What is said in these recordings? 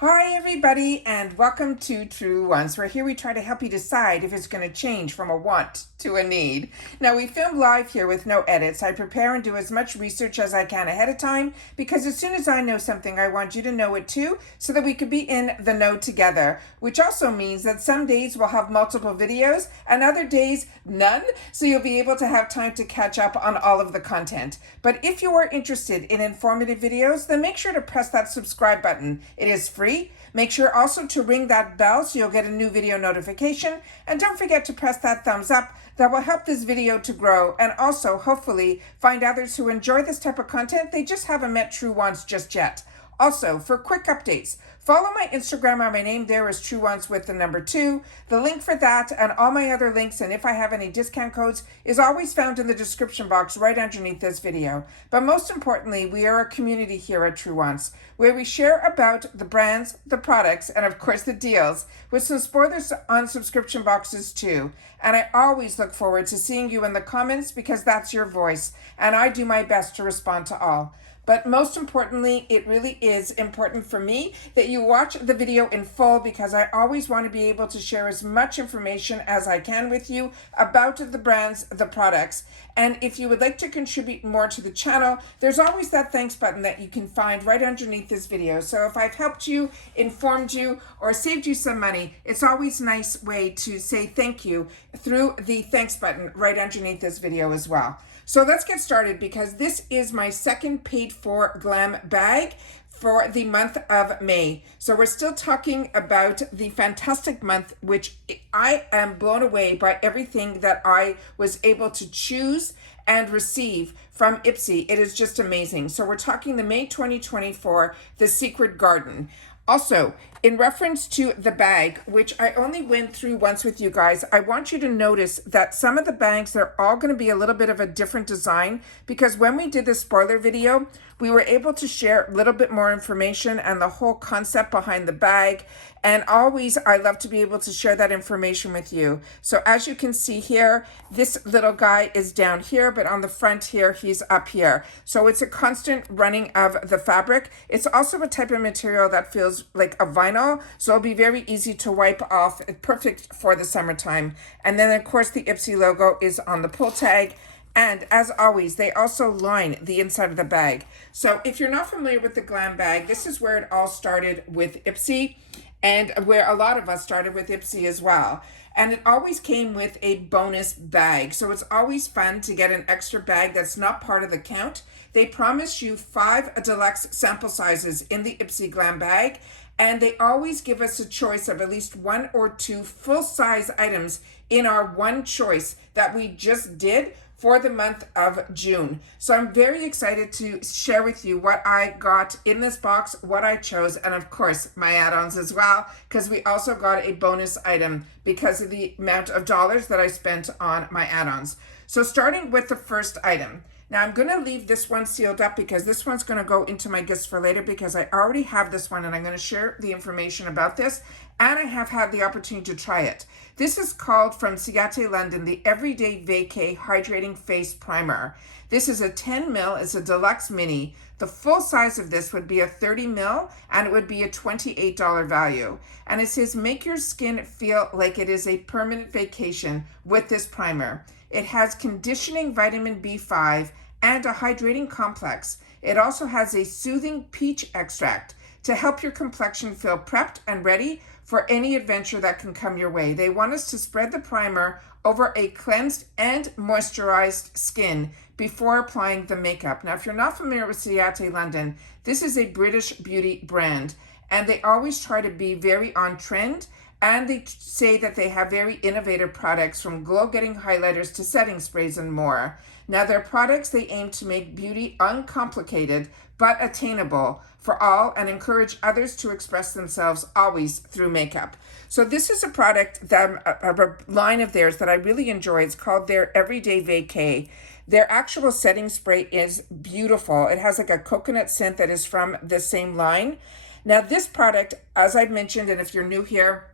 Hi everybody and welcome to Truewants, where here we try to help you decide if it's going to change from a want to a need. Now we film live here with no edits. I prepare and do as much research as I can ahead of time because as soon as I know something I want you to know it too so that we could be in the know together, which also means that some days we'll have multiple videos and other days none, so you'll be able to have time to catch up on all of the content. But if you are interested in informative videos, then make sure to press that subscribe button. It is free. Make sure also to ring that bell so you'll get a new video notification, and don't forget to press that thumbs up. That will help this video to grow and also hopefully find others who enjoy this type of content. They just haven't met Truewants just yet. Also, for quick updates, follow my Instagram, or my name there is Truewants with the number 2. The link for that and all my other links, and if I have any discount codes, is always found in the description box right underneath this video. But most importantly, we are a community here at Truewants, where we share about the brands, the products, and of course the deals, with some spoilers on subscription boxes too. And I always look forward to seeing you in the comments because that's your voice, and I do my best to respond to all. But most importantly, it really is important for me that you watch the video in full because I always want to be able to share as much information as I can with you about the brands, the products. And if you would like to contribute more to the channel, there's always that thanks button that you can find right underneath this video. So if I've helped you, informed you, or saved you some money, it's always a nice way to say thank you through the thanks button right underneath this video as well. So let's get started because this is my second paid for glam bag for the month of May. So we're still talking about the fantastic month, which I am blown away by everything that I was able to choose and receive from IPSY. It is just amazing. So we're talking the May 2024, The Secret Garden. Also, in reference to the bag, which I only went through once with you guys, I want you to notice that some of the bags, they're all going to be a little bit of a different design because when we did the spoiler video, we were able to share a little bit more information and the whole concept behind the bag. And always, I love to be able to share that information with you. So as you can see here, this little guy is down here, but on the front here, he's up here. So it's a constant running of the fabric. It's also a type of material that feels like a vinyl, so it'll be very easy to wipe off. It's perfect for the summertime. And then of course the IPSY logo is on the pull tag. And as always, they also line the inside of the bag. So if you're not familiar with the glam bag, this is where it all started with IPSY, and where a lot of us started with IPSY as well. And it always came with a bonus bag. So it's always fun to get an extra bag that's not part of the count. They promise you 5 deluxe sample sizes in the IPSY glam bag. And they always give us a choice of at least 1 or 2 full-size items in our one choice that we just did for the month of June. So I'm very excited to share with you what I got in this box, what I chose, and of course my add-ons as well, because we also got a bonus item because of the amount of dollars that I spent on my add-ons. So starting with the first item. Now I'm gonna leave this one sealed up because this one's gonna go into my gifts for later because I already have this one and I'm gonna share the information about this, and I have had the opportunity to try it. This is called from Ciate London, the Everyday Vacay Hydrating Face Primer. This is a 10 mil, it's a deluxe mini. The full size of this would be a 30 mil and it would be a $28 value. And it says, make your skin feel like it is a permanent vacation with this primer. It has conditioning vitamin B5 and a hydrating complex. It also has a soothing peach extract to help your complexion feel prepped and ready for any adventure that can come your way. They want us to spread the primer over a cleansed and moisturized skin before applying the makeup. Now, if you're not familiar with Ciate London, this is a British beauty brand, and they always try to be very on trend, and they say that they have very innovative products from glow-getting highlighters to setting sprays and more. Now, their products, they aim to make beauty uncomplicated but attainable for all and encourage others to express themselves always through makeup. So this is a product, that a line of theirs that I really enjoy. It's called their Everyday Vacay. Their actual setting spray is beautiful. It has like a coconut scent that is from the same line. Now this product, as I've mentioned, and if you're new here,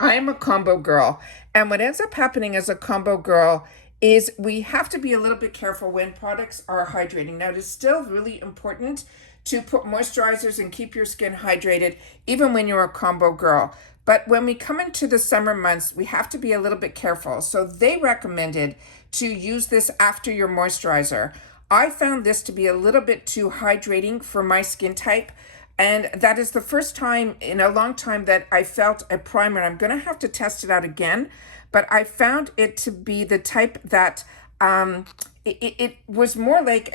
I am a combo girl. And what ends up happening as a combo girl is we have to be a little bit careful when products are hydrating. Now, it is still really important to put moisturizers and keep your skin hydrated, even when you're a combo girl. But when we come into the summer months, we have to be a little bit careful. So they recommended to use this after your moisturizer. I found this to be a little bit too hydrating for my skin type. And that is the first time in a long time that I felt a primer. I'm going to have to test it out again. But I found it to be the type that it was more like,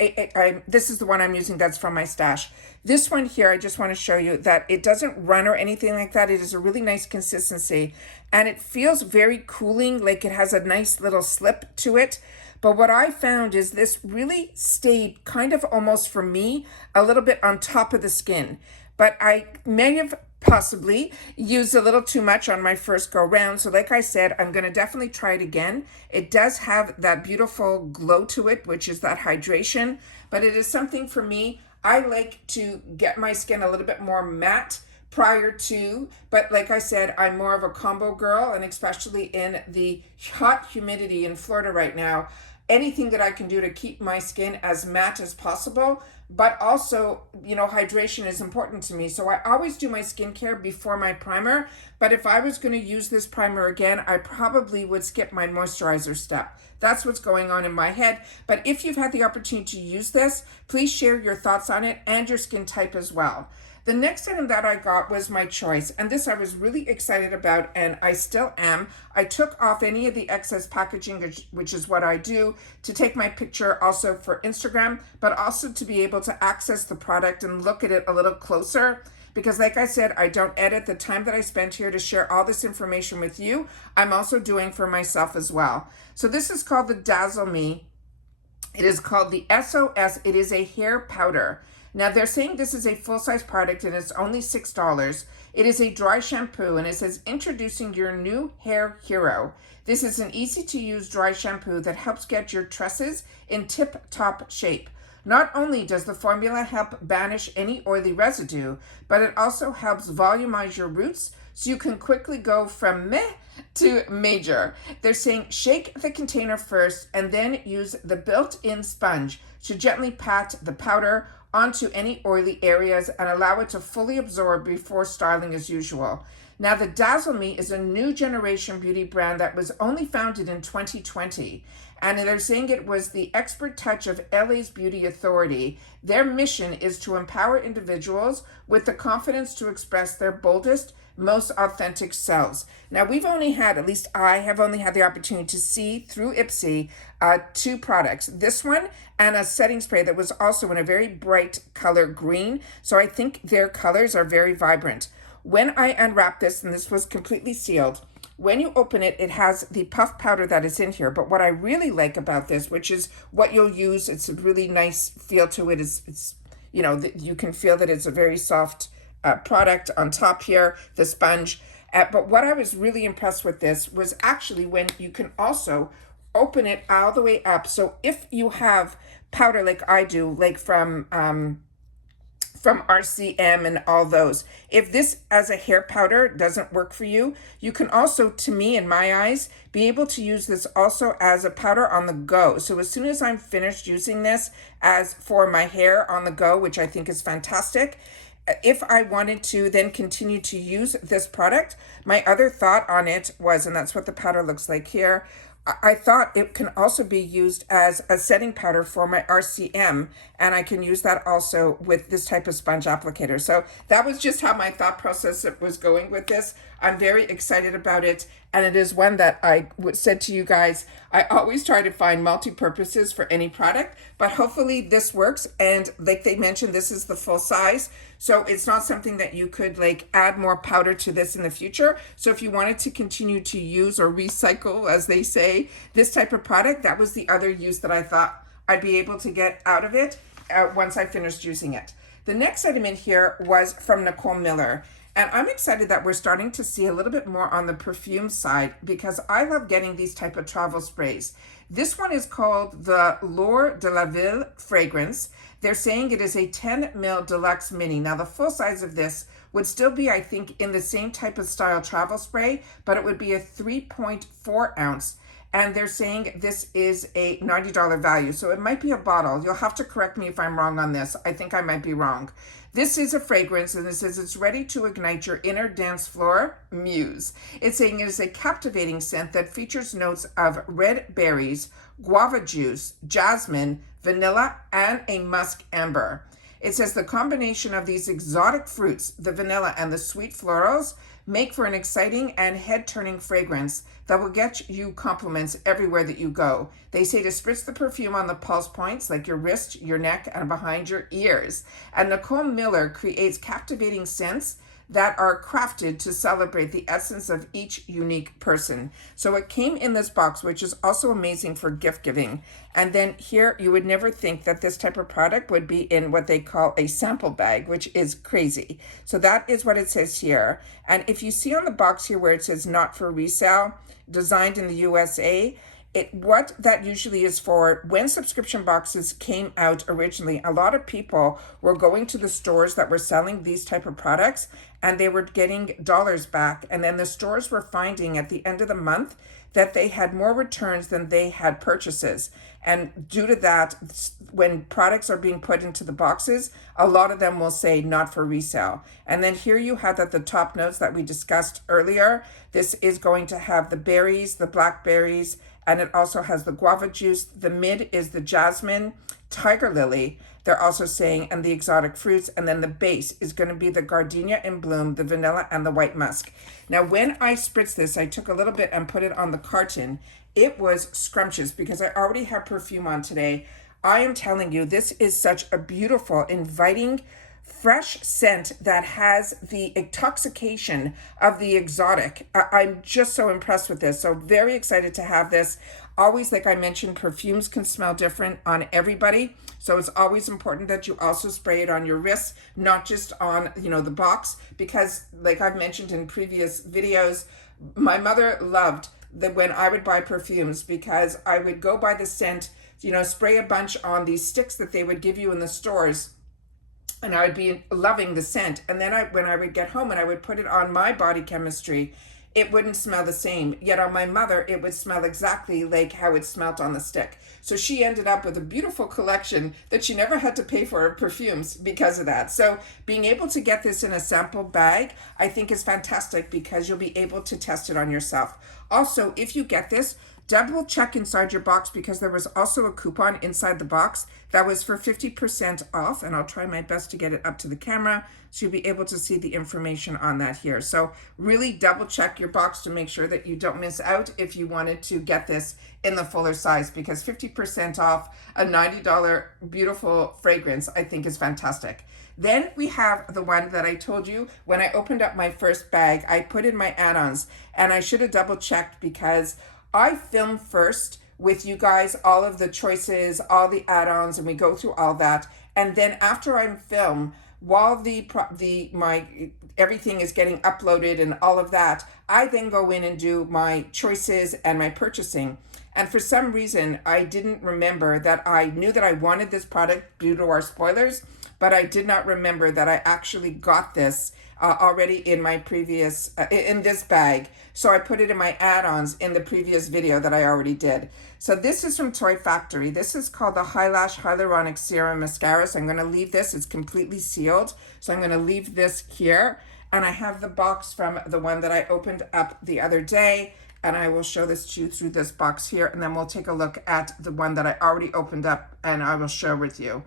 this is the one I'm using that's from my stash. This one here, I just want to show you that it doesn't run or anything like that. It is a really nice consistency. And it feels very cooling, like it has a nice little slip to it. But what I found is this really stayed kind of almost for me a little bit on top of the skin. But I may have possibly used a little too much on my first go round. So like I said, I'm going to definitely try it again. It does have that beautiful glow to it, which is that hydration. But it is something for me. I like to get my skin a little bit more matte prior to, but like I said, I'm more of a combo girl, and especially in the hot humidity in Florida right now, anything that I can do to keep my skin as matte as possible, but also, you know, hydration is important to me. So I always do my skincare before my primer, but if I was going to use this primer again, I probably would skip my moisturizer step. That's what's going on in my head. But if you've had the opportunity to use this, please share your thoughts on it and your skin type as well. The next item that I got was my choice, and this I was really excited about, and I still am. I took off any of the excess packaging, which is what I do, to take my picture also for Instagram, but also to be able to access the product and look at it a little closer. Because like I said, I don't edit. The time that I spent here to share all this information with you, I'm also doing for myself as well. So this is called the Dazzle Me. It is called the SOS. It is a hair powder. Now they're saying this is a full-size product and it's only $6. It is a dry shampoo and it says introducing your new hair hero. This is an easy-to-use dry shampoo that helps get your tresses in tip-top shape. Not only does the formula help banish any oily residue, but it also helps volumize your roots so you can quickly go from meh to major. They're saying shake the container first and then use the built-in sponge to gently pat the powder onto any oily areas and allow it to fully absorb before styling as usual. Now, the Dazzle Me is a new generation beauty brand that was only founded in 2020. And they're saying it was the expert touch of Lys Beauty Authority. Their mission is to empower individuals with the confidence to express their boldest, most authentic selves. Now, we've only had, at least I have only had the opportunity to see through IPSY, 2 products. This one and a setting spray that was also in a very bright color green. So I think their colors are very vibrant. When I unwrapped this, and this was completely sealed, when you open it, it has the puff powder that is in here. But what I really like about this, which is what you'll use, it's a really nice feel to it. It's you know, you can feel that it's a very soft product on top here, the sponge. But what I was really impressed with this was actually when you can also open it all the way up. So if you have powder like I do, like from RCM and all those, if this as a hair powder doesn't work for you, you can also, to me, in my eyes, be able to use this also as a powder on the go. So as soon as I'm finished using this as for my hair on the go, which I think is fantastic, if I wanted to then continue to use this product, my other thought on it was, and that's what the powder looks like here, I thought it can also be used as a setting powder for my RCM, and I can use that also with this type of sponge applicator. So that was just how my thought process was going with this. I'm very excited about it, and it is one that I said to you guys, I always try to find multi-purposes for any product, but hopefully this works. And like they mentioned, this is the full size, so it's not something that you could like add more powder to this in the future. So if you wanted to continue to use or recycle, as they say, this type of product, that was the other use that I thought I'd be able to get out of it once I finished using it. The next item in here was from Nicole Miller. And I'm excited that we're starting to see a little bit more on the perfume side because I love getting these type of travel sprays. This one is called the L'Or de la Ville fragrance. They're saying it is a 10 ml deluxe mini. Now the full size of this would still be, I think, in the same type of style travel spray, but it would be a 3.4 ounce. and they're saying this is a $90 value. So it might be a bottle. You'll have to correct me if I'm wrong on this. I think I might be wrong. This is a fragrance, and it says it's ready to ignite your inner dance floor muse. It's saying it is a captivating scent that features notes of red berries, guava juice, jasmine, vanilla, and a musk amber. It says the combination of these exotic fruits, the vanilla and the sweet florals, make for an exciting and head-turning fragrance that will get you compliments everywhere that you go. They say to spritz the perfume on the pulse points like your wrist, your neck, and behind your ears. And Nicole Miller creates captivating scents that are crafted to celebrate the essence of each unique person. So it came in this box, which is also amazing for gift giving. And then here, you would never think that this type of product would be in what they call a sample bag, which is crazy. So that is what it says here. And if you see on the box here where it says not for resale, designed in the USA, what that usually is for, when subscription boxes came out originally, a lot of people were going to the stores that were selling these type of products and they were getting dollars back. And then the stores were finding at the end of the month that they had more returns than they had purchases. And due to that, when products are being put into the boxes, a lot of them will say not for resale. And then here you have that the top notes that we discussed earlier. This is going to have the berries, the blackberries, and it also has the guava juice. The mid is the jasmine, tiger lily, they're also saying, and the exotic fruits. And then the base is going to be the gardenia in bloom, the vanilla, and the white musk. Now, when I spritzed this, I took a little bit and put it on the carton. It was scrumptious because I already have perfume on today. I am telling you, this is such a beautiful, inviting, fresh scent that has the intoxication of the exotic. I'm just so impressed with this. So very excited to have this. Always, like I mentioned, perfumes can smell different on everybody. So it's always important that you also spray it on your wrists, not just on, the box, because like I've mentioned in previous videos, my mother loved that when I would buy perfumes, because I would go by the scent, spray a bunch on these sticks that they would give you in the stores. And I would be loving the scent. And then when I would get home and I would put it on my body chemistry, it wouldn't smell the same. Yet on my mother, it would smell exactly like how it smelt on the stick. So she ended up with a beautiful collection that she never had to pay for of perfumes because of that. So being able to get this in a sample bag, I think is fantastic because you'll be able to test it on yourself. Also, if you get this, double check inside your box because there was also a coupon inside the box that was for 50% off, and I'll try my best to get it up to the camera so you'll be able to see the information on that here. So really double check your box to make sure that you don't miss out if you wanted to get this in the fuller size, because 50% off a $90 beautiful fragrance I think is fantastic. Then we have the one that I told you when I opened up my first bag, I put in my add-ons, and I should have double checked because I film first with you guys all of the choices, all the add-ons, and we go through all that. And then after I film, while my everything is getting uploaded and all of that, I then go in and do my choices and my purchasing. And for some reason, I didn't remember that I knew that I wanted this product due to our spoilers, but I did not remember that I actually got this already in my previous, in this bag. So I put it in my add-ons in the previous video that I already did. So this is from Toy Factory. This is called the High Lash Hyaluronic Serum Mascara. So I'm going to leave this. It's completely sealed. So I'm going to leave this here. And I have the box from the one that I opened up the other day. And I will show this to you through this box here. And then we'll take a look at the one that I already opened up and I will share with you.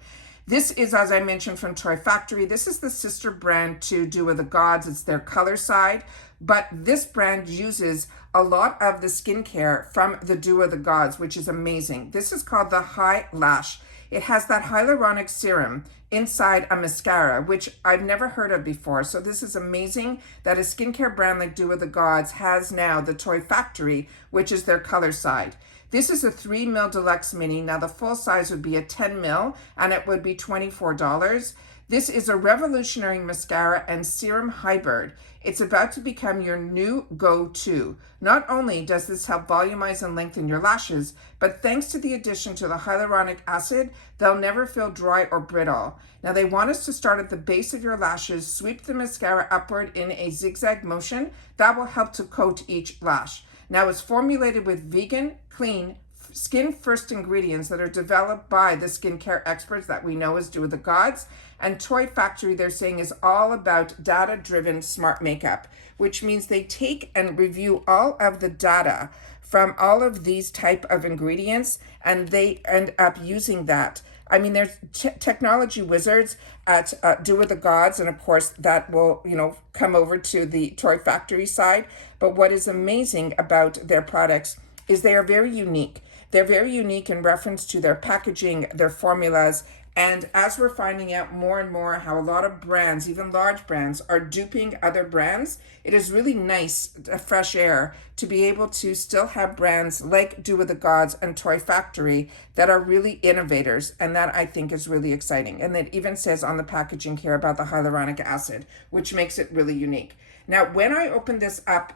This is, as I mentioned, from Toy Factory. This is the sister brand to Do With The Gods. It's their color side. But this brand uses a lot of the skincare from the Do With The Gods, which is amazing. This is called the High Lash. It has that hyaluronic serum inside a mascara, which I've never heard of before. So this is amazing that a skincare brand like Do With The Gods has now the Toy Factory, which is their color side. This is a 3 ml Deluxe Mini. Now the full size would be a 10 ml and it would be $24. This is a revolutionary mascara and serum hybrid. It's about to become your new go-to. Not only does this help volumize and lengthen your lashes, but thanks to the addition to the hyaluronic acid, they'll never feel dry or brittle. Now they want us to start at the base of your lashes, sweep the mascara upward in a zigzag motion. That will help to coat each lash. Now it's formulated with vegan, clean, skin-first ingredients that are developed by the skincare experts that we know as Do the Gods. And Toy Factory, they're saying, is all about data-driven smart makeup, which means they take and review all of the data from all of these type of ingredients, and they end up using that. I mean, there's technology wizards at Do the Gods, and of course that will, come over to the Toy Factory side. But what is amazing about their products is they are very unique. They're very unique in reference to their packaging, their formulas, and as we're finding out more and more how a lot of brands, even large brands, are duping other brands, it is really nice, a fresh air, to be able to still have brands like Do the Gods and Toy Factory that are really innovators, and that I think is really exciting. And it even says on the packaging here about the hyaluronic acid, which makes it really unique. Now, when I opened this up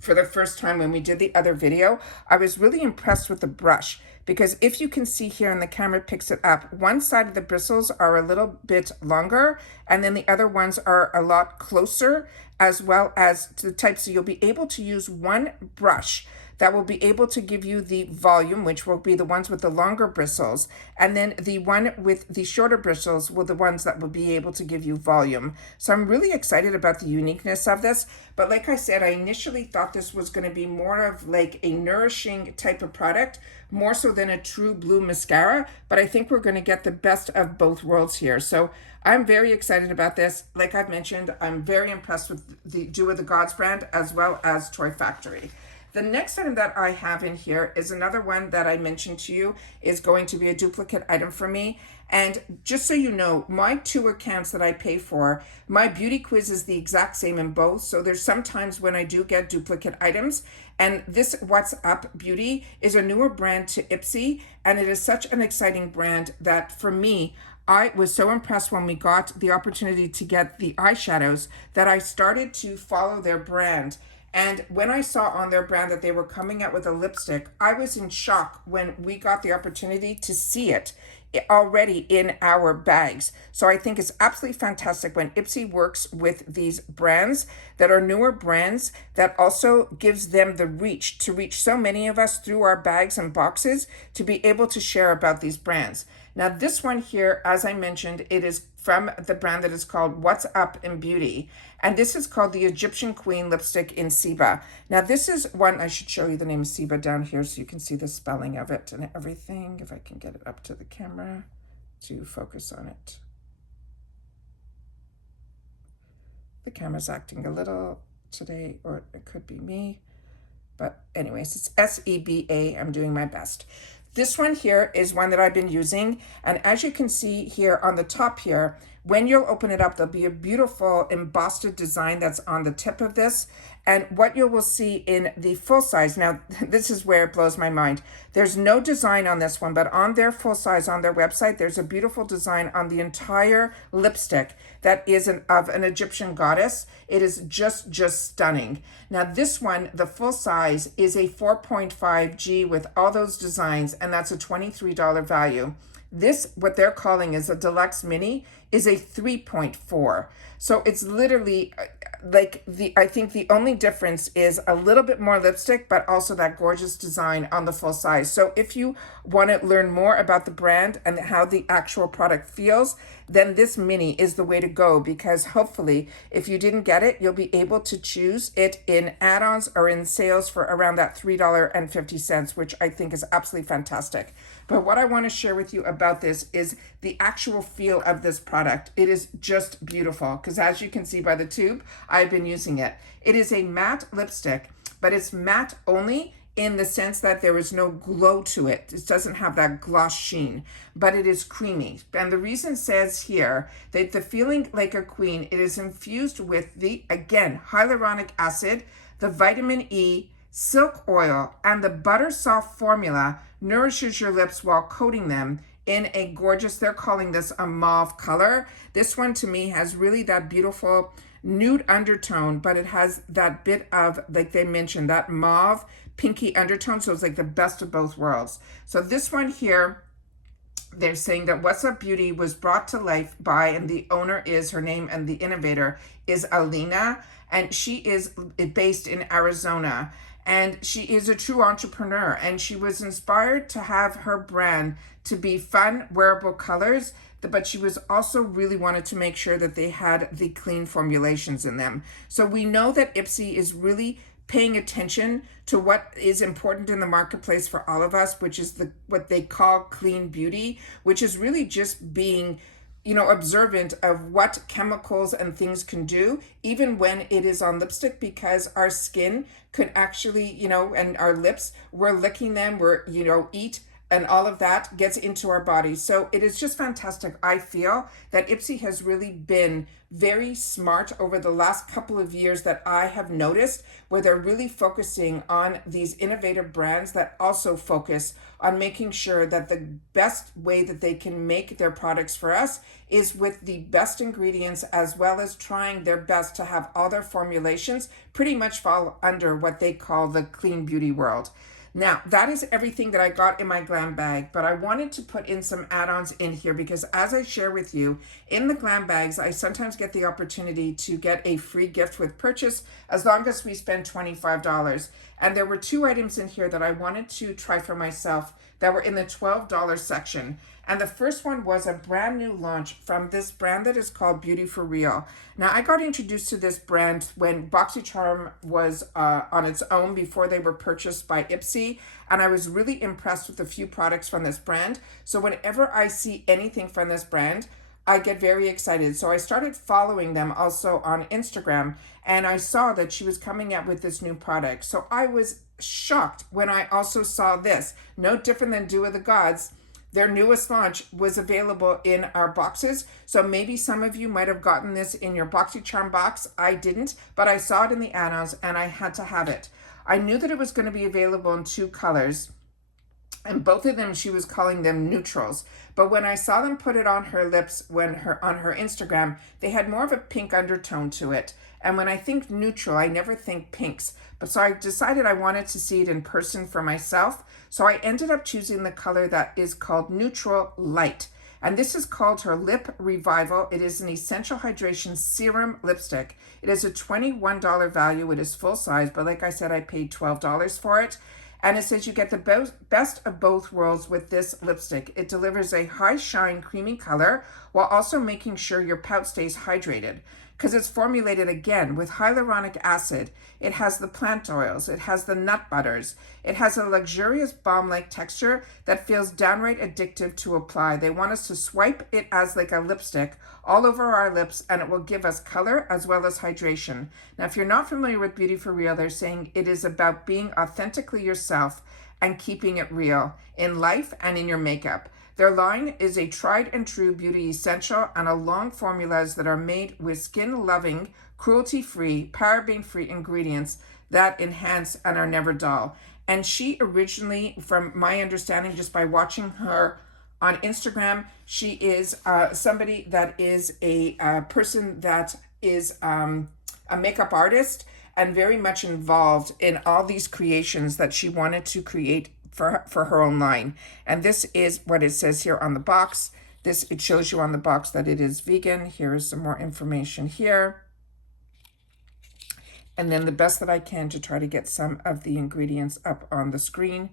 for the first time when we did the other video, I was really impressed with the brush, because if you can see here and the camera picks it up, one side of the bristles are a little bit longer and then the other ones are a lot closer, as well as to the type. So you'll be able to use one brush that will be able to give you the volume, which will be the ones with the longer bristles, and then the one with the shorter bristles will the ones that will be able to give you volume. So I'm really excited about the uniqueness of this. But like I said, I initially thought this was going to be more of like a nourishing type of product, more so than a true blue mascara, but I think we're going to get the best of both worlds here. So I'm very excited about this. Like I've mentioned, I'm very impressed with the Do the Gods brand as well as Toy Factory. The next item that I have in here is another one that I mentioned to you is going to be a duplicate item for me. And just so you know, my 2 accounts that I pay for, my beauty quiz is the exact same in both. So there's sometimes when I do get duplicate items, and this What's Up Beauty is a newer brand to IPSY, and it is such an exciting brand that for me, I was so impressed when we got the opportunity to get the eyeshadows that I started to follow their brand. And when I saw on their brand that they were coming out with a lipstick, I was in shock when we got the opportunity to see it already in our bags. So I think it's absolutely fantastic when IPSY works with these brands that are newer brands that also gives them the reach to reach so many of us through our bags and boxes to be able to share about these brands. Now this one here, as I mentioned, it is from the brand that is called What's Up in Beauty. And this is called the Egyptian Queen Lipstick in Seba. Now this is one, I should show you the name Seba down here so you can see the spelling of it and everything, if I can get it up to the camera to focus on it. The camera's acting a little today, or it could be me. But anyways, it's S-E-B-A. I'm doing my best. This one here is one that I've been using. And as you can see here on the top here, when you'll open it up, there'll be a beautiful embossed design that's on the tip of this. And what you will see in the full size, now this is where it blows my mind. There's no design on this one, but on their full size, on their website, there's a beautiful design on the entire lipstick that is of an Egyptian goddess. It is just stunning. Now this one, the full size, is a 4.5G with all those designs, and that's a $23 value. This, what they're calling is a deluxe mini, is a 3.4. So it's literally like I think the only difference is a little bit more lipstick, but also that gorgeous design on the full size. So if you want to learn more about the brand and how the actual product feels, then this mini is the way to go, because hopefully if you didn't get it, you'll be able to choose it in add-ons or in sales for around that $3.50, which I think is absolutely fantastic. But what I want to share with you about this is the actual feel of this product. It is just beautiful, because as you can see by the tube, I've been using it. It is a matte lipstick, but it's matte only in the sense that there is no glow to it. It doesn't have that gloss sheen, but it is creamy. And the reason says here that the feeling like a queen, it is infused with the, again, hyaluronic acid, the vitamin E, silk oil, and the butter soft formula nourishes your lips while coating them in a gorgeous, they're calling this a mauve color. This one to me has really that beautiful nude undertone, but it has that bit of, like they mentioned, that mauve pinky undertone. So it's like the best of both worlds. So this one here, they're saying that What's Up Beauty was brought to life by, and the owner is, her name and the innovator is Alina, and she is based in Arizona, and she is a true entrepreneur, and she was inspired to have her brand to be fun, wearable colors, but she was also really wanted to make sure that they had the clean formulations in them. So we know that IPSY is really paying attention to what is important in the marketplace for all of us, which is what they call clean beauty, which is really just being, you know, observant of what chemicals and things can do, even when it is on lipstick, because our skin could actually, you know, and our lips, we're licking them, we're, you know, eat, and all of that gets into our body. So it is just fantastic. I feel that IPSY has really been very smart over the last couple of years that I have noticed, where they're really focusing on these innovative brands that also focus on making sure that the best way that they can make their products for us is with the best ingredients, as well as trying their best to have all their formulations pretty much fall under what they call the clean beauty world. Now, that is everything that I got in my glam bag, but I wanted to put in some add-ons in here because, as I share with you, in the glam bags, I sometimes get the opportunity to get a free gift with purchase as long as we spend $25. And there were 2 items in here that I wanted to try for myself that were in the $12 section. And the first one was a brand new launch from this brand that is called Beauty for Real. Now, I got introduced to this brand when BoxyCharm was on its own before they were purchased by IPSY. And I was really impressed with a few products from this brand. So whenever I see anything from this brand, I get very excited. So I started following them also on Instagram, and I saw that she was coming out with this new product. So I was shocked when I also saw this. No different than Dew of the Gods. Their newest launch was available in our boxes. So maybe some of you might have gotten this in your BoxyCharm box. I didn't, but I saw it in the add-ons and I had to have it. I knew that it was going to be available in 2 colors. And both of them, she was calling them neutrals. But when I saw them put it on her lips on her Instagram, they had more of a pink undertone to it. And when I think neutral, I never think pinks. But so I decided I wanted to see it in person for myself. So I ended up choosing the color that is called Neutral Light. And this is called her Lip Revival. It is an essential hydration serum lipstick. It is a $21 value. It is full size, but like I said, I paid $12 for it. And it says you get the best of both worlds with this lipstick. It delivers a high shine creamy color while also making sure your pout stays hydrated, because it's formulated again with hyaluronic acid. It has the plant oils, it has the nut butters, it has a luxurious balm-like texture that feels downright addictive to apply. They want us to swipe it as like a lipstick all over our lips, and it will give us color as well as hydration. Now, if you're not familiar with Beauty for Real, they're saying it is about being authentically yourself and keeping it real in life and in your makeup. Their line is a tried and true beauty essential and a long formulas that are made with skin-loving, cruelty-free, paraben-free ingredients that enhance and are never dull. And she originally, from my understanding, just by watching her on Instagram, she is somebody that is a person that is a makeup artist and very much involved in all these creations that she wanted to create for her own line. And this is what it says here on the box. It shows you on the box that it is vegan. Here is some more information here. And then the best that I can to try to get some of the ingredients up on the screen.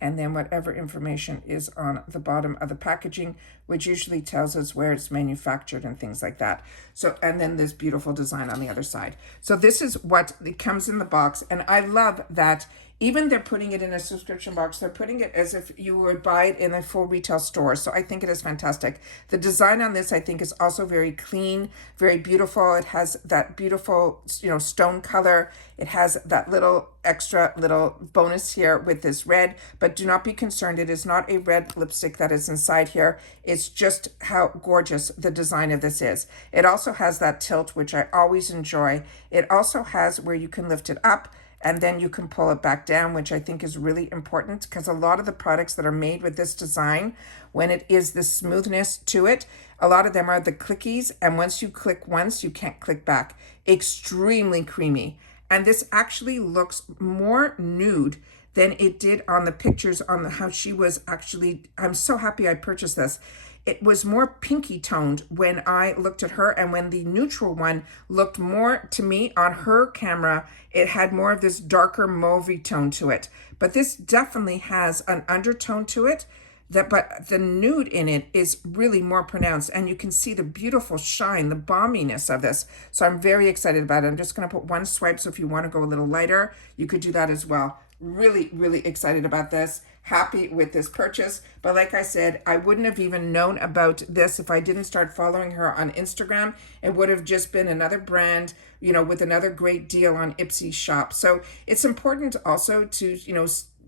And then whatever information is on the bottom of the packaging, which usually tells us where it's manufactured and things like that. So, and then this beautiful design on the other side. So this is what it comes in the box. And I love that even they're putting it in a subscription box. They're putting it as if you would buy it in a full retail store. So I think it is fantastic. The design on this, I think, is also very clean, very beautiful. It has that beautiful, stone color. It has that little extra little bonus here with this red, but do not be concerned. It is not a red lipstick that is inside here. It's just how gorgeous the design of this is. It also has that tilt, which I always enjoy. It also has where you can lift it up and then you can pull it back down, which I think is really important because a lot of the products that are made with this design, when it is the smoothness to it, a lot of them are the clickies, and once you click once, you can't click back. Extremely creamy. And this actually looks more nude than it did on the pictures on how she was actually. I'm so happy I purchased this. It was more pinky toned when I looked at her, and when the neutral one looked more to me on her camera, it had more of this darker mauvey tone to it. But this definitely has an undertone to it, but the nude in it is really more pronounced, and you can see the beautiful shine, the balminess of this. So I'm very excited about it. I'm just going to put one swipe, so if you want to go a little lighter, you could do that as well. Really, really excited about this. Happy with this purchase. But like I said, I wouldn't have even known about this if I didn't start following her on Instagram. It would have just been another brand, you know, with another great deal on IPSY shop. So it's important also to, you know,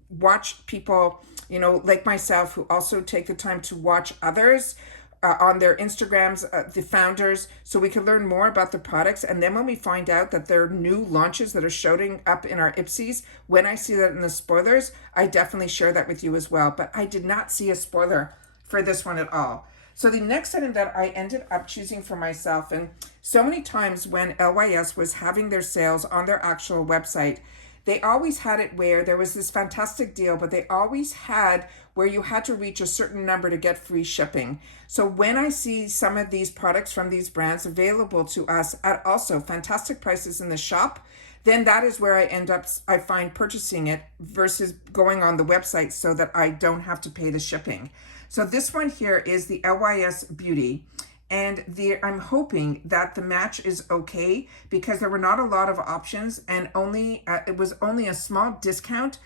watch people, you know, like myself, who also take the time to watch others on their Instagrams, the founders, so we can learn more about the products. And then when we find out that there are new launches that are showing up in our IPSYs, when I see that in the spoilers, I definitely share that with you as well. But I did not see a spoiler for this one at all. So the next item that I ended up choosing for myself, and so many times when LYS was having their sales on their actual website, they always had it where there was this fantastic deal, but they always had where you had to reach a certain number to get free shipping. So when I see some of these products from these brands available to us at also fantastic prices in the shop, then that is where I find purchasing it versus going on the website so that I don't have to pay the shipping. So this one here is the Lys Beauty. And I'm hoping that the match is okay because there were not a lot of options, and it was only a small discount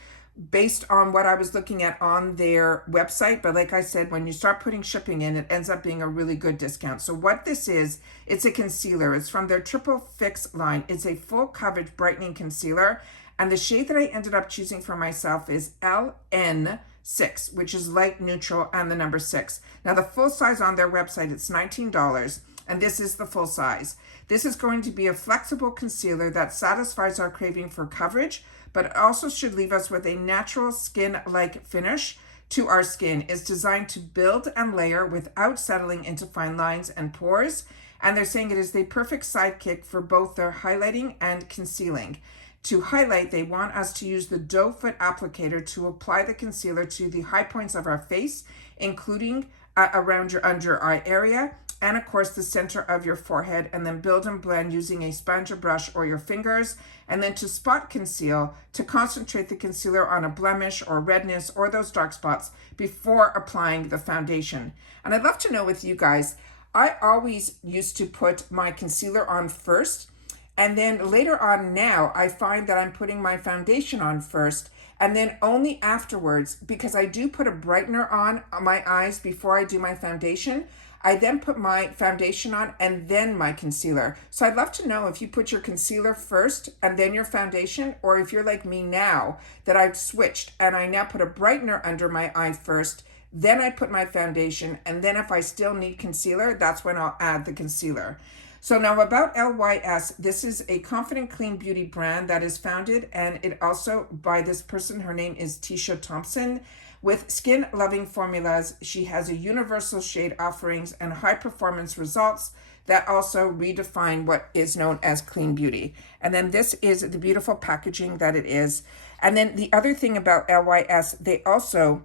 based on what I was looking at on their website. But like I said, when you start putting shipping in, it ends up being a really good discount. So what this is, it's a concealer. It's from their Triple Fix line. It's a full coverage brightening concealer. And the shade that I ended up choosing for myself is LN6, which is light neutral, and the number 6. Now the full size on their website, it's $19, and this is the full size. This is going to be a flexible concealer that satisfies our craving for coverage, but it also should leave us with a natural skin-like finish to our skin. It's designed to build and layer without settling into fine lines and pores, and they're saying it is the perfect sidekick for both their highlighting and concealing. To highlight, they want us to use the doe foot applicator to apply the concealer to the high points of our face, including around your under eye area, and of course the center of your forehead, and then build and blend using a sponge or brush or your fingers. And then to spot conceal, to concentrate the concealer on a blemish or redness or those dark spots before applying the foundation. And I'd love to know with you guys, I always used to put my concealer on first, and then later on now, I find that I'm putting my foundation on first, and then only afterwards, because I do put a brightener on my eyes before I do my foundation. I then put my foundation on and then my concealer. So I'd love to know if you put your concealer first and then your foundation, or if you're like me now, that I've switched and I now put a brightener under my eye first, then I put my foundation, and then if I still need concealer, that's when I'll add the concealer. So now about LYS, this is a confident clean beauty brand that is founded, and it also by this person, her name is Tisha Thompson. With skin loving formulas, she has a universal shade offerings and high performance results that also redefine what is known as clean beauty. And then this is the beautiful packaging that it is. And then the other thing about LYS, they also,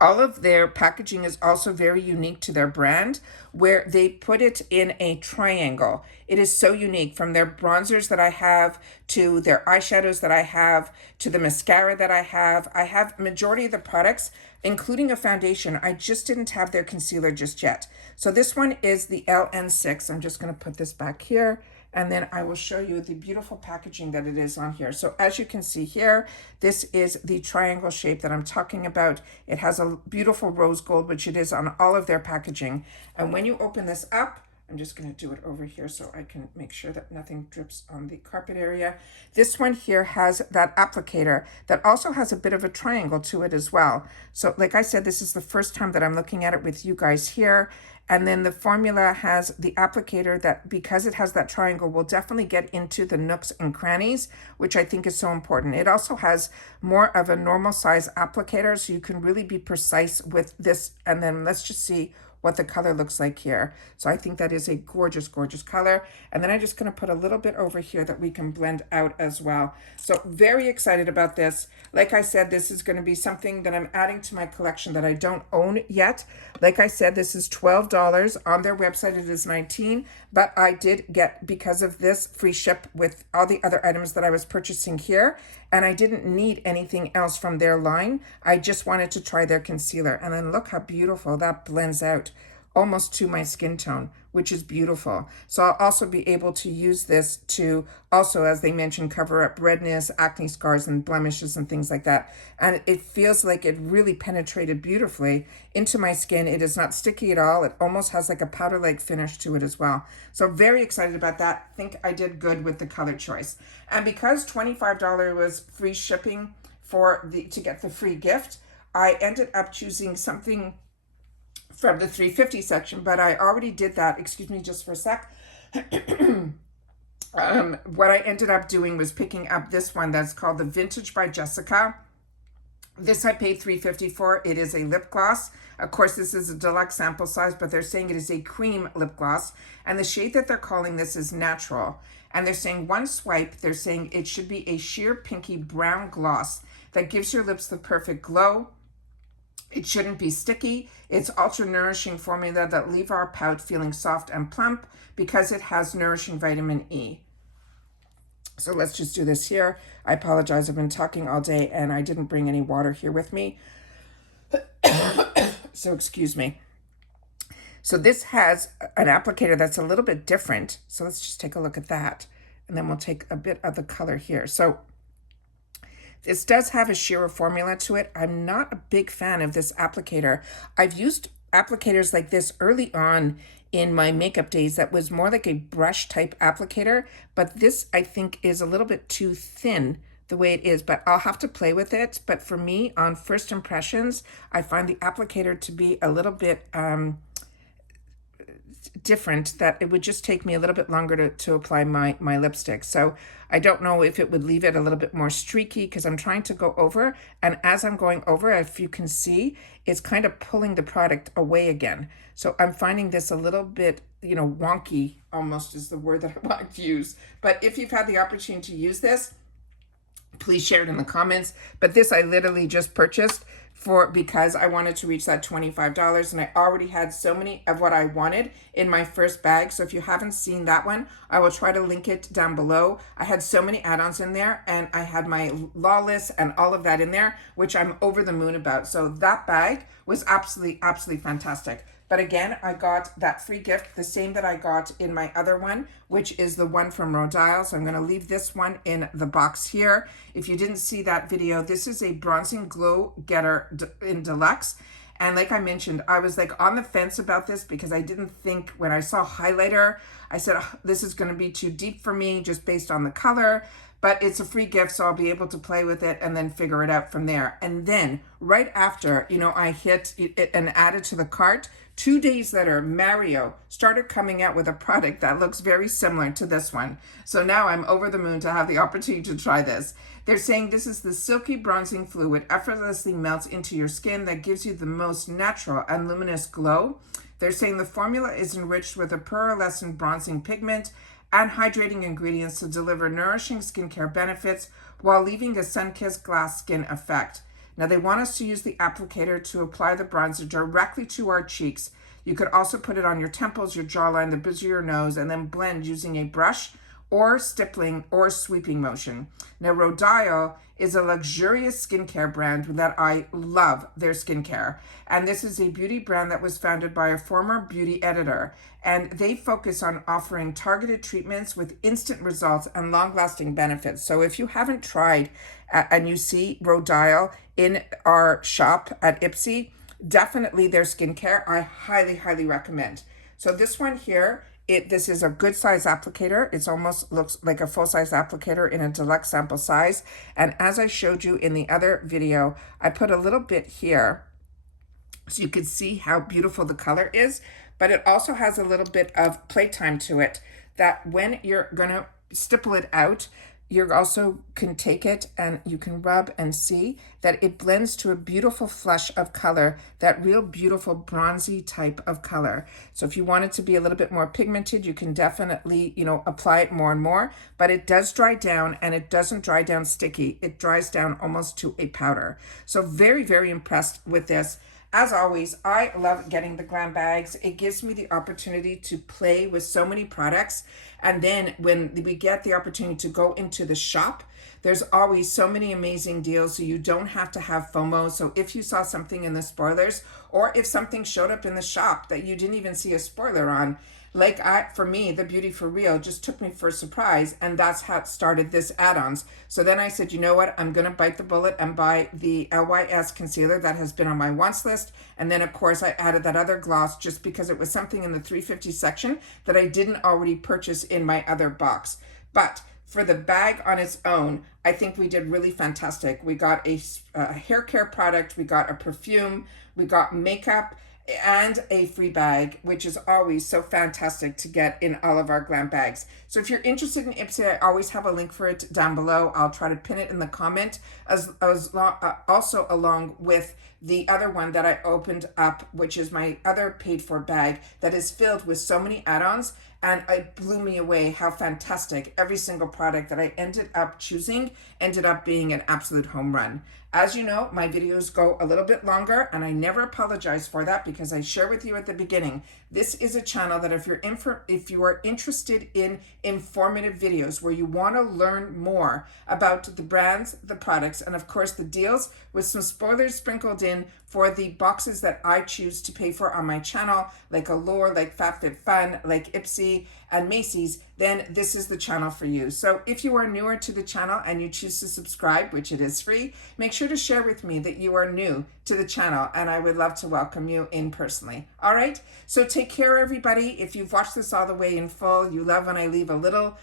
all of their packaging is also very unique to their brand, where they put it in a triangle. It is so unique, from their bronzers that I have to their eyeshadows that I have to the mascara that I have. I have majority of the products, including a foundation. I just didn't have their concealer just yet. So this one is the LN6. I'm just going to put this back here, and then I will show you the beautiful packaging that it is on here. So as you can see here, this is the triangle shape that I'm talking about. It has a beautiful rose gold, which it is on all of their packaging. And when you open this up, I'm just going to do it over here so I can make sure that nothing drips on the carpet area. This one here has that applicator that also has a bit of a triangle to it as well. So like I said, this is the first time that I'm looking at it with you guys here. And then the formula has the applicator that, because it has that triangle, will definitely get into the nooks and crannies, which I think is so important. It also has more of a normal size applicator, so you can really be precise with this. And then let's just see what the color looks like here. So I think that is a gorgeous, gorgeous color. And then I'm just gonna put a little bit over here that we can blend out as well. So very excited about this. Like I said, this is gonna be something that I'm adding to my collection that I don't own yet. Like I said, this is $12. On their website, it is $19, but I did get, because of this, free ship with all the other items that I was purchasing here. And I didn't need anything else from their line. I just wanted to try their concealer. And then look how beautiful that blends out almost to my skin tone, which is beautiful. So I'll also be able to use this to also, as they mentioned, cover up redness, acne scars, and blemishes and things like that. And it feels like it really penetrated beautifully into my skin. It is not sticky at all. It almost has like a powder-like finish to it as well. So very excited about that. I think I did good with the color choice. And because $25 was free shipping to get the free gift, I ended up choosing something from the 350 section, but I already did that. Excuse me just for a sec. What I ended up doing was picking up this one that's called the Vintage by Jessica. This I paid $3.50 for. It is a lip gloss. Of course, this is a deluxe sample size, but they're saying it is a cream lip gloss. And the shade that they're calling this is Natural. And they're saying one swipe, they're saying it should be a sheer pinky brown gloss that gives your lips the perfect glow. It shouldn't be sticky. It's ultra nourishing formula that leave our pout feeling soft and plump because it has nourishing vitamin E. So let's just do this here. I apologize, I've been talking all day and I didn't bring any water here with me. So excuse me. So this has an applicator that's a little bit different. So let's just take a look at that. And then we'll take a bit of the color here. So this does have a sheerer formula to it. I'm not a big fan of this applicator. I've used applicators like this early on in my makeup days that was more like a brush type applicator, but this I think is a little bit too thin the way it is, but I'll have to play with it. But for me, on first impressions, I find the applicator to be a little bit different, that it would just take me a little bit longer to apply my lipstick. So I don't know if it would leave it a little bit more streaky because I'm trying to go over, and as I'm going over, if you can see, it's kind of pulling the product away again. So I'm finding this a little bit, you know, wonky almost is the word that I want to use. But if you've had the opportunity to use this, please share it in the comments. But this I literally just purchased because I wanted to reach that $25, and I already had so many of what I wanted in my first bag. So if you haven't seen that one, I will try to link it down below. I had so many add-ons in there, and I had my Lawless and all of that in there, which I'm over the moon about. So that bag was absolutely, absolutely fantastic. But again, I got that free gift, the same that I got in my other one, which is the one from Rodile. So I'm going to leave this one in the box here. If you didn't see that video, this is a bronzing glow getter in deluxe. And like I mentioned, I was like on the fence about this because I didn't think, when I saw highlighter, I said, oh, this is going to be too deep for me just based on the color. But it's a free gift, so I'll be able to play with it and then figure it out from there. And then right after, you know, I hit it and added to the cart, 2 days later, Mario started coming out with a product that looks very similar to this one. So now I'm over the moon to have the opportunity to try this. They're saying this is the silky bronzing fluid, effortlessly melts into your skin that gives you the most natural and luminous glow. They're saying the formula is enriched with a pearlescent bronzing pigment and hydrating ingredients to deliver nourishing skincare benefits while leaving a sun-kissed glass skin effect. Now they want us to use the applicator to apply the bronzer directly to our cheeks. You could also put it on your temples, your jawline, the bridge of your nose, and then blend using a brush or stippling or sweeping motion. Now Rodile is a luxurious skincare brand that I love their skincare. And this is a beauty brand that was founded by a former beauty editor. And they focus on offering targeted treatments with instant results and long-lasting benefits. So if you haven't tried and you see Rodile in our shop at IPSY, definitely their skincare, I highly, highly recommend. So this one here This is a good size applicator. It almost looks like a full-size applicator in a deluxe sample size. And as I showed you in the other video, I put a little bit here so you could see how beautiful the color is, but it also has a little bit of playtime to it, that when you're gonna stipple it out, you also can take it and you can rub and see that it blends to a beautiful flush of color, that real beautiful bronzy type of color. So if you want it to be a little bit more pigmented, you can definitely, apply it more and more, but it does dry down and it doesn't dry down sticky. It dries down almost to a powder. So very, very impressed with this. As always, I love getting the glam bags. It gives me the opportunity to play with so many products. And then when we get the opportunity to go into the shop, there's always so many amazing deals, so you don't have to have FOMO. So if you saw something in the spoilers, or if something showed up in the shop that you didn't even see a spoiler on, for me, the Beauty for Real just took me for a surprise, and that's how it started this add-ons. So then I said, you know what, I'm gonna bite the bullet and buy the LYS concealer that has been on my wants list. And then of course I added that other gloss just because it was something in the 350 section that I didn't already purchase in my other box. But for the bag on its own, I think we did really fantastic. We got a hair care product, we got a perfume, we got makeup, and a free bag, which is always so fantastic to get in all of our glam bags. So if you're interested in IPSY, I always have a link for it down below. I'll try to pin it in the comment, also along with the other one that I opened up, which is my other paid for bag that is filled with so many add-ons, and it blew me away how fantastic every single product that I ended up choosing ended up being an absolute home run. As you know, my videos go a little bit longer, and I never apologize for that because I share with you at the beginning, this is a channel that if you are interested in informative videos where you want to learn more about the brands, the products, and of course the deals with some spoilers sprinkled in for the boxes that I choose to pay for on my channel, like Allure, like FabFitFun, like IPSY, and Macy's, then this is the channel for you. So if you are newer to the channel and you choose to subscribe, which it is free, make sure to share with me that you are new to the channel, and I would love to welcome you in personally. All right, so take care, everybody. If you've watched this all the way in full, you love when I leave a little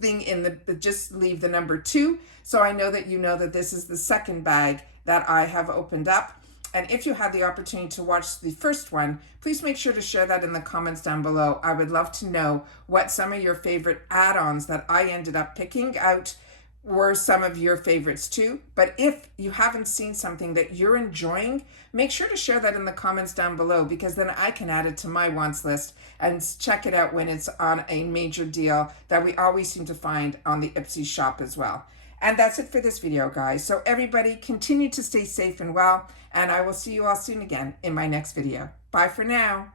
thing in the just leave the number 2, so I know that you know that this is the second bag that I have opened up. And if you had the opportunity to watch the first one, please make sure to share that in the comments down below. I would love to know what some of your favorite add-ons that I ended up picking out were some of your favorites too. But if you haven't seen something that you're enjoying, make sure to share that in the comments down below, because then I can add it to my wants list and check it out when it's on a major deal that we always seem to find on the IPSY shop as well. And that's it for this video, guys. So everybody continue to stay safe and well, and I will see you all soon again in my next video. Bye for now.